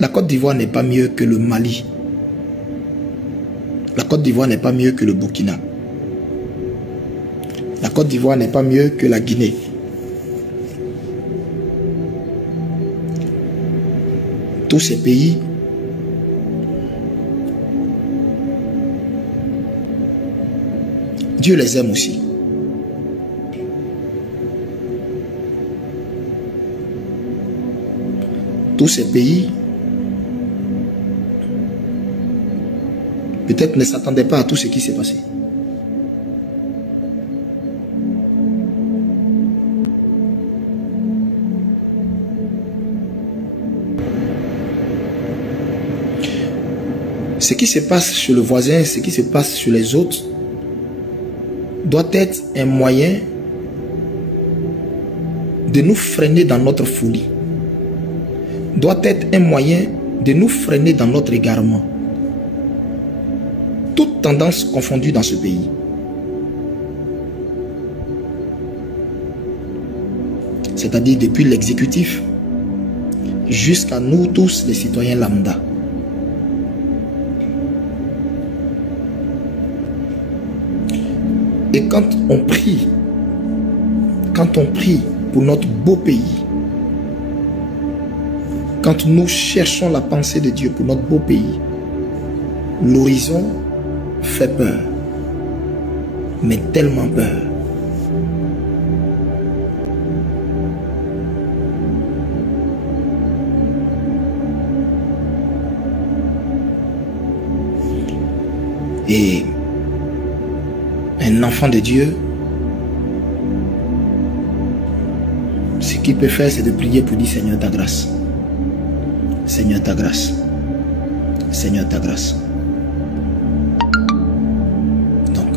La Côte d'Ivoire n'est pas mieux que le Mali. La Côte d'Ivoire n'est pas mieux que le Burkina. La Côte d'Ivoire n'est pas mieux que la Guinée. Tous ces pays Dieu les aime aussi. Tous ces pays peut-être ne s'attendaient pas à tout ce qui s'est passé. Ce qui se passe chez le voisin, ce qui se passe chez les autres, doit être un moyen de nous freiner dans notre folie. Doit être un moyen de nous freiner dans notre égarement. Toute tendance confondue dans ce pays. C'est-à-dire depuis l'exécutif jusqu'à nous tous les citoyens lambda. Et quand on prie pour notre beau pays, quand nous cherchons la pensée de Dieu pour notre beau pays, l'horizon fait peur, mais tellement peur. Et un enfant de Dieu, ce qu'il peut faire, c'est de prier pour dire Seigneur ta grâce. Seigneur ta grâce. Seigneur ta grâce. Donc,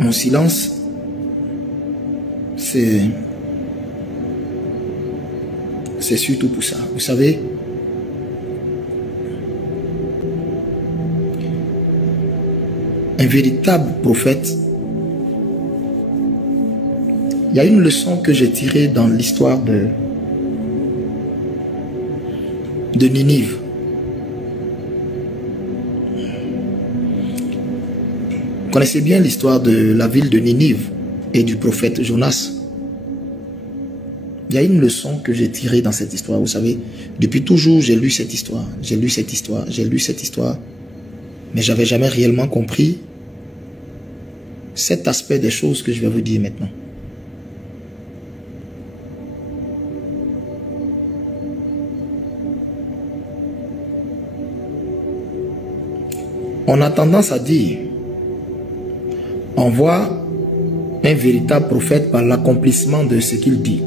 mon silence, c'est surtout pour ça. Vous savez, un véritable prophète, il y a une leçon que j'ai tirée dans l'histoire de Ninive. Vous connaissez bien l'histoire de la ville de Ninive et du prophète Jonas. Il y a une leçon que j'ai tirée dans cette histoire. Vous savez, depuis toujours, j'ai lu cette histoire. J'ai lu cette histoire. J'ai lu cette histoire. Mais je n'avais jamais réellement compris cet aspect des choses que je vais vous dire maintenant. On a tendance à dire, on voit un véritable prophète par l'accomplissement de ce qu'il dit.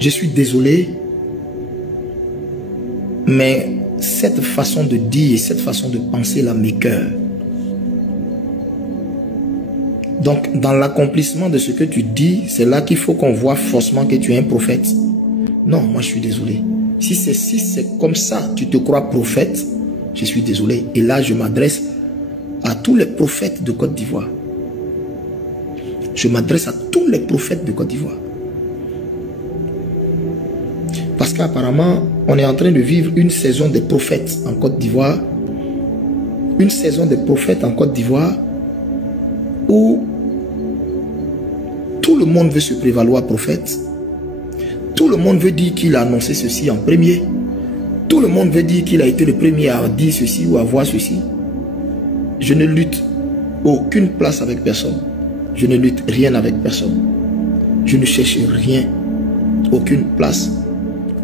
Je suis désolé, mais cette façon de dire, cette façon de penser là m'écoeure. Donc, dans l'accomplissement de ce que tu dis, c'est là qu'il faut qu'on voit forcément que tu es un prophète. Non, moi je suis désolé. Si c'est comme ça, tu te crois prophète, je suis désolé. Et là, je m'adresse à tous les prophètes de Côte d'Ivoire. Je m'adresse à tous les prophètes de Côte d'Ivoire. Parce qu'apparemment, on est en train de vivre une saison des prophètes en Côte d'Ivoire. Une saison des prophètes en Côte d'Ivoire où tout le monde veut se prévaloir prophète. Tout le monde veut dire qu'il a annoncé ceci en premier. Tout le monde veut dire qu'il a été le premier à dire ceci ou à voir ceci. Je ne lutte aucune place avec personne. Je ne lutte rien avec personne. Je ne cherche rien, aucune place.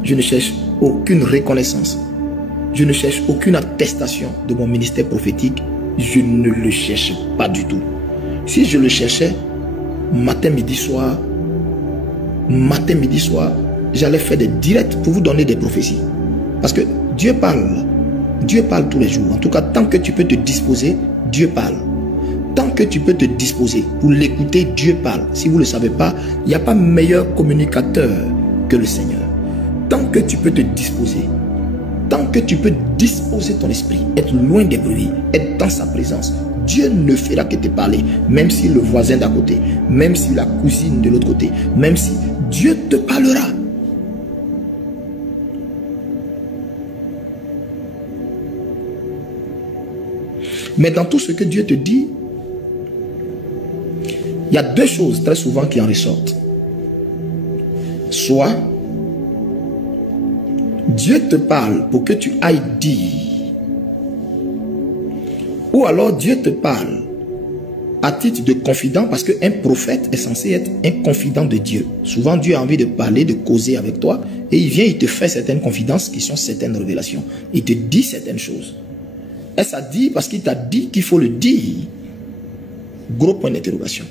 Je ne cherche aucune reconnaissance. Je ne cherche aucune attestation de mon ministère prophétique. Je ne le cherche pas du tout. Si je le cherchais, matin, midi, soir, j'allais faire des directs pour vous donner des prophéties. Parce que Dieu parle. Dieu parle tous les jours. En tout cas, tant que tu peux te disposer, Dieu parle. Tant que tu peux te disposer pour l'écouter, Dieu parle. Si vous ne le savez pas, il n'y a pas meilleur communicateur que le Seigneur. Tant que tu peux te disposer, tant tant que tu peux disposer ton esprit, être loin des bruits, être dans sa présence, Dieu ne fera que te parler, même si le voisin d'à côté, même si la cousine de l'autre côté, même si Dieu te parlera. Mais dans tout ce que Dieu te dit, il y a deux choses très souvent qui en ressortent. Soit Dieu te parle pour que tu ailles dire, ou alors Dieu te parle à titre de confident, parce qu'un prophète est censé être un confident de Dieu. Souvent Dieu a envie de parler, de causer avec toi, et il vient, il te fait certaines confidences qui sont certaines révélations. Il te dit certaines choses. Est-ce à dire parce qu'il t'a dit qu'il faut le dire? Gros point d'interrogation.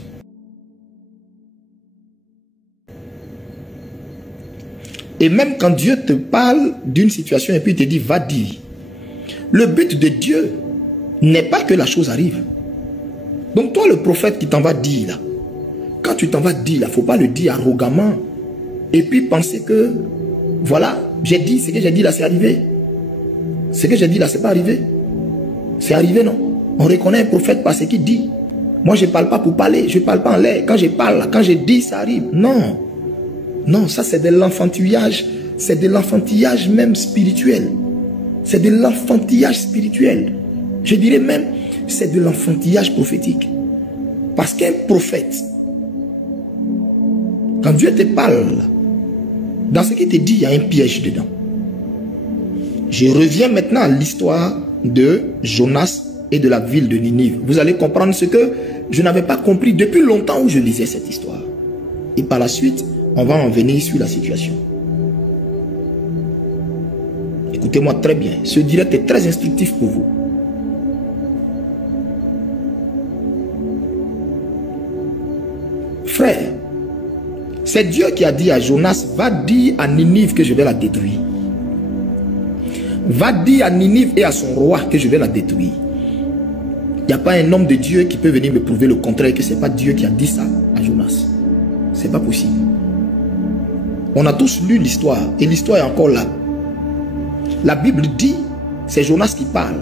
Et même quand Dieu te parle d'une situation et puis il te dit va dire, le but de Dieu n'est pas que la chose arrive. Donc toi, le prophète qui t'en va dire là, quand tu t'en vas dire là, il ne faut pas le dire arrogamment et puis penser que voilà, j'ai dit, ce que j'ai dit là c'est arrivé. Ce que j'ai dit là c'est pas arrivé. C'est arrivé, non? On reconnaît un prophète par ce qu'il dit. Moi je ne parle pas pour parler, je ne parle pas en l'air. Quand je parle là, quand je dis ça arrive. Non. Non, ça c'est de l'enfantillage. C'est de l'enfantillage même spirituel. C'est de l'enfantillage spirituel. Je dirais même, c'est de l'enfantillage prophétique. Parce qu'un prophète, quand Dieu te parle, dans ce qu'il te dit, il y a un piège dedans. Je reviens maintenant à l'histoire de Jonas et de la ville de Ninive. Vous allez comprendre ce que je n'avais pas compris depuis longtemps où je lisais cette histoire. Et par la suite, on va en venir sur la situation. Écoutez-moi très bien. Ce direct est très instructif pour vous. Frère, c'est Dieu qui a dit à Jonas, va dire à Ninive que je vais la détruire. Va dire à Ninive et à son roi que je vais la détruire. Il n'y a pas un homme de Dieu qui peut venir me prouver le contraire, que ce n'est pas Dieu qui a dit ça à Jonas. Ce n'est pas possible. On a tous lu l'histoire et l'histoire est encore là. La Bible dit, c'est Jonas qui parle.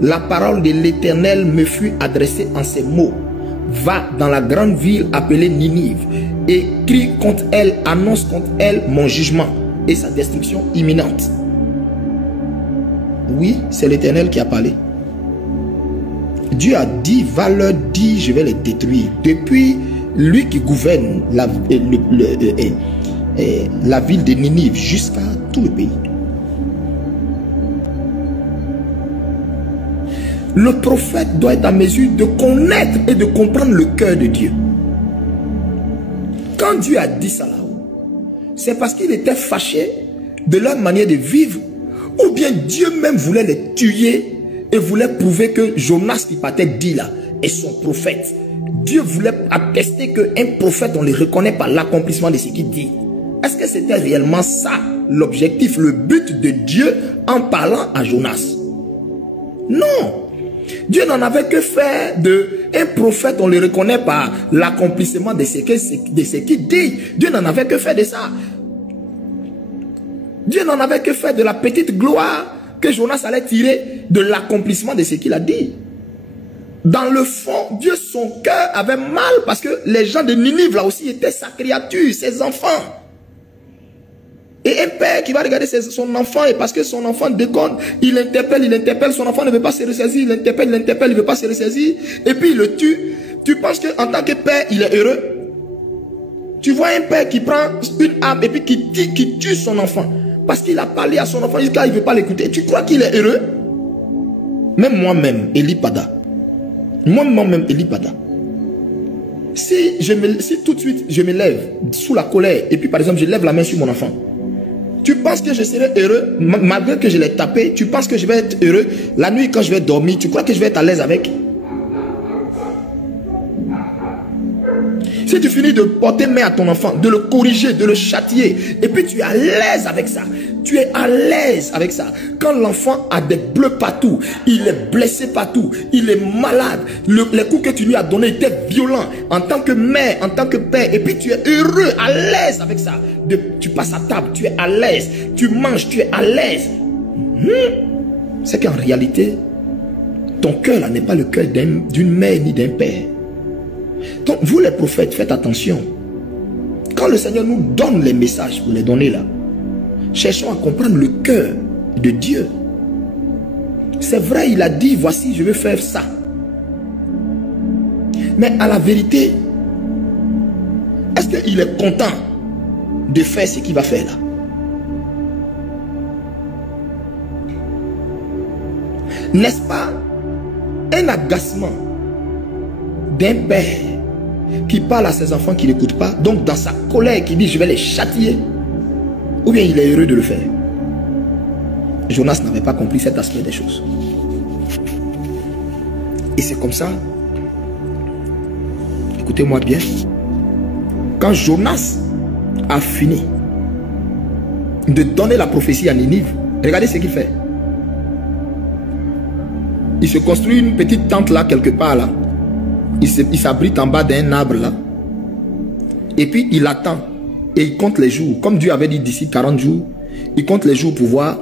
La parole de l'Éternel me fut adressée en ces mots. Va dans la grande ville appelée Ninive et crie contre elle, annonce contre elle mon jugement et sa destruction imminente. Oui, c'est l'Éternel qui a parlé. Dieu a dit, va leur dire, je vais les détruire. Depuis lui qui gouverne la ville de Ninive jusqu'à tout le pays. Le prophète doit être en mesure de connaître et de comprendre le cœur de Dieu. Quand Dieu a dit ça là-haut, c'est parce qu'il était fâché de leur manière de vivre, ou bien Dieu même voulait les tuer et voulait prouver que Jonas qui partait dit là est son prophète. Dieu voulait attester qu'un prophète, on le reconnaît par l'accomplissement de ce qu'il dit. Est-ce que c'était réellement ça l'objectif, le but de Dieu en parlant à Jonas? Non. Dieu n'en avait que faire d'un prophète, on le reconnaît par l'accomplissement de ce qu'il dit. Dieu n'en avait que faire de ça. Dieu n'en avait que faire de la petite gloire que Jonas allait tirer de l'accomplissement de ce qu'il a dit. Dans le fond, Dieu, son cœur avait mal parce que les gens de Ninive là aussi étaient sa créature, ses enfants. Et un père qui va regarder son enfant et parce que son enfant déconne, il interpelle, son enfant ne veut pas se ressaisir, il interpelle, il ne veut pas se ressaisir et puis il le tue. Tu penses qu'en tant que père, il est heureux? Tu vois un père qui prend une arme et puis qui tue son enfant parce qu'il a parlé à son enfant jusqu'à il ne veut pas l'écouter. Tu crois qu'il est heureux? Même moi-même, Eli Pada. Moi-même, Eli Pada. Si tout de suite je me lève sous la colère et puis par exemple je lève la main sur mon enfant, tu penses que je serai heureux malgré que je l'ai tapé? Tu penses que je vais être heureux la nuit quand je vais dormir? Tu crois que je vais être à l'aise avec? Si tu finis de porter main à ton enfant, de le corriger, de le châtier, et puis tu es à l'aise avec ça, tu es à l'aise avec ça. Quand l'enfant a des bleus partout, il est blessé partout, il est malade, les coups que tu lui as donnés étaient violents, en tant que mère, en tant que père, et puis tu es heureux, à l'aise avec ça. Tu passes à table, tu es à l'aise, tu manges, tu es à l'aise. c'est qu'en réalité, ton cœur là n'est pas le cœur d'une mère ni d'un père. Donc vous les prophètes, faites attention. Quand le Seigneur nous donne les messages pour les donner là, cherchons à comprendre le cœur de Dieu. C'est vrai, il a dit, voici, je veux faire ça. Mais à la vérité, est-ce qu'il est content de faire ce qu'il va faire là? N'est-ce pas un agacement d'un père qui parle à ses enfants qui n'écoutent pas, donc dans sa colère qui dit je vais les châtier, ou bien il est heureux de le faire? Jonas n'avait pas compris cet aspect des choses. Et c'est comme ça, écoutez-moi bien, quand Jonas a fini de donner la prophétie à Ninive, regardez ce qu'il fait. Il se construit une petite tente là, quelque part là. Il s'abrite en bas d'un arbre là. Et puis il attend. Et il compte les jours. Comme Dieu avait dit d'ici 40 jours, il compte les jours pour voir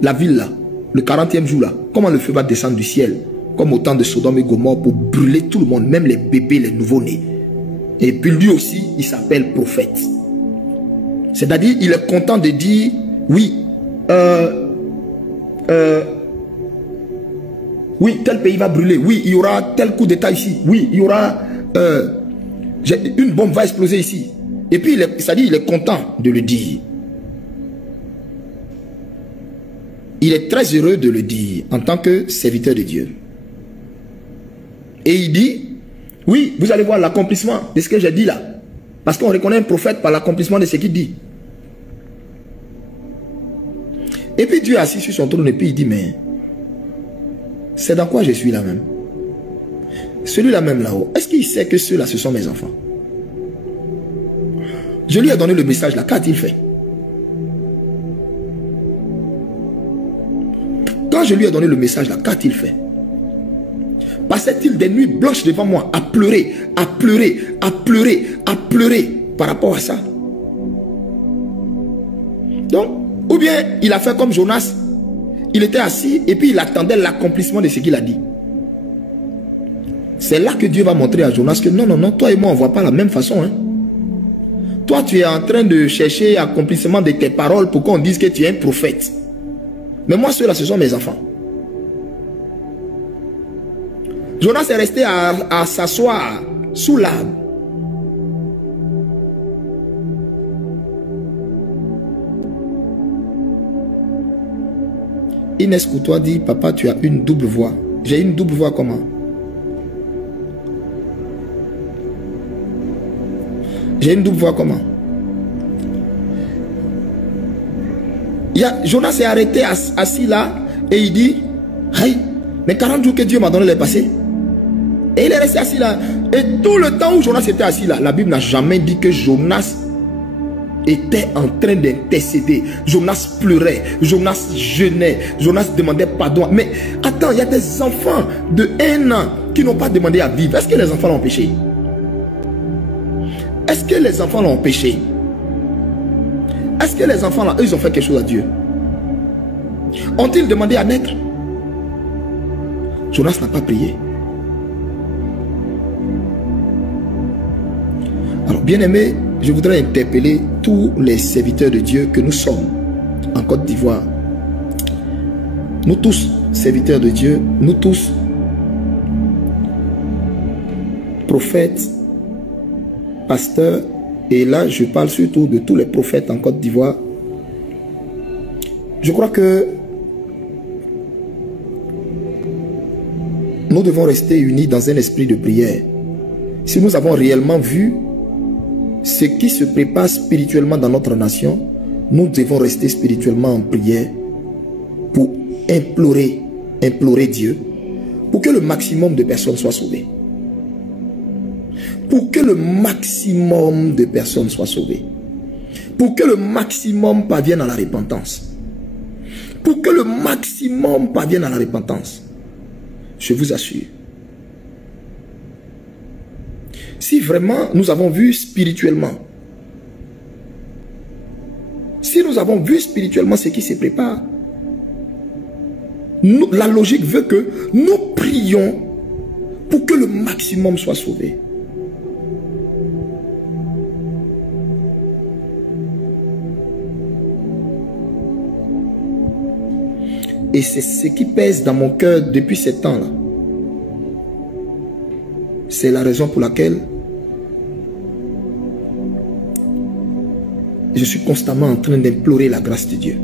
la ville là. Le 40e jour là. Comment le feu va descendre du ciel. Comme au temps de Sodome et Gomorrhe pour brûler tout le monde. Même les bébés, les nouveau-nés. Et puis lui aussi, il s'appelle prophète. C'est-à-dire, il est content de dire, oui, oui, tel pays va brûler. Oui, il y aura tel coup d'état ici. Oui, il y aura... une bombe va exploser ici. Et puis, c'est-à-dire, il est content de le dire. Il est très heureux de le dire en tant que serviteur de Dieu. Et il dit, oui, vous allez voir l'accomplissement de ce que j'ai dit là. Parce qu'on reconnaît un prophète par l'accomplissement de ce qu'il dit. Et puis Dieu est assis sur son trône et puis il dit, mais... c'est dans quoi je suis là même? Celui-là même là-haut, est-ce qu'il sait que ceux-là, ce sont mes enfants? Je lui ai donné le message là, qu'a-t-il fait? Quand je lui ai donné le message là, qu'a-t-il fait? Passait-il des nuits blanches devant moi à pleurer, à pleurer, à pleurer, à pleurer par rapport à ça? Donc, ou bien il a fait comme Jonas. Il était assis et puis il attendait l'accomplissement de ce qu'il a dit. C'est là que Dieu va montrer à Jonas que non, non, non, toi et moi on ne voit pas la même façon. Hein. Toi tu es en train de chercher l'accomplissement de tes paroles pour qu'on dise que tu es un prophète. Mais moi ceux-là ce sont mes enfants. Jonas est resté à s'asseoir sous l'arbre. Inès Coutois dit, papa, tu as une double voix. J'ai une double voix comment? J'ai une double voix comment? Jonas s'est arrêté assis là et il dit, hey, mais 40 jours que Dieu m'a donné les passés. Et il est resté assis là. Et tout le temps où Jonas était assis là, la Bible n'a jamais dit que Jonas était en train d'intercéder. Jonas pleurait, Jonas jeûnait, Jonas demandait pardon. Mais attends, il y a des enfants de 1 an qui n'ont pas demandé à vivre. Est-ce que les enfants l'ont péché? Est-ce que les enfants l'ont péché? Est-ce que les enfants là, eux, ils ont fait quelque chose à Dieu? Ont-ils demandé à naître? Jonas n'a pas prié. Alors, bien aimé, je voudrais interpeller tous les serviteurs de Dieu que nous sommes en Côte d'Ivoire. Nous tous, serviteurs de Dieu, nous tous, prophètes, pasteurs, et là je parle surtout de tous les prophètes en Côte d'Ivoire. Je crois que nous devons rester unis dans un esprit de prière. Si nous avons réellement vu ce qui se prépare spirituellement dans notre nation, nous devons rester spirituellement en prière pour implorer Dieu pour que le maximum de personnes soient sauvées. Pour que le maximum de personnes soient sauvées. Pour que le maximum parvienne à la repentance. Pour que le maximum parvienne à la repentance. Je vous assure. Si vraiment nous avons vu spirituellement, si nous avons vu spirituellement ce qui se prépare, La logique veut que nous prions pour que le maximum soit sauvé. Et c'est ce qui pèse dans mon cœur depuis ces temps-là. C'est la raison pour laquelle je suis constamment en train d'implorer la grâce de Dieu.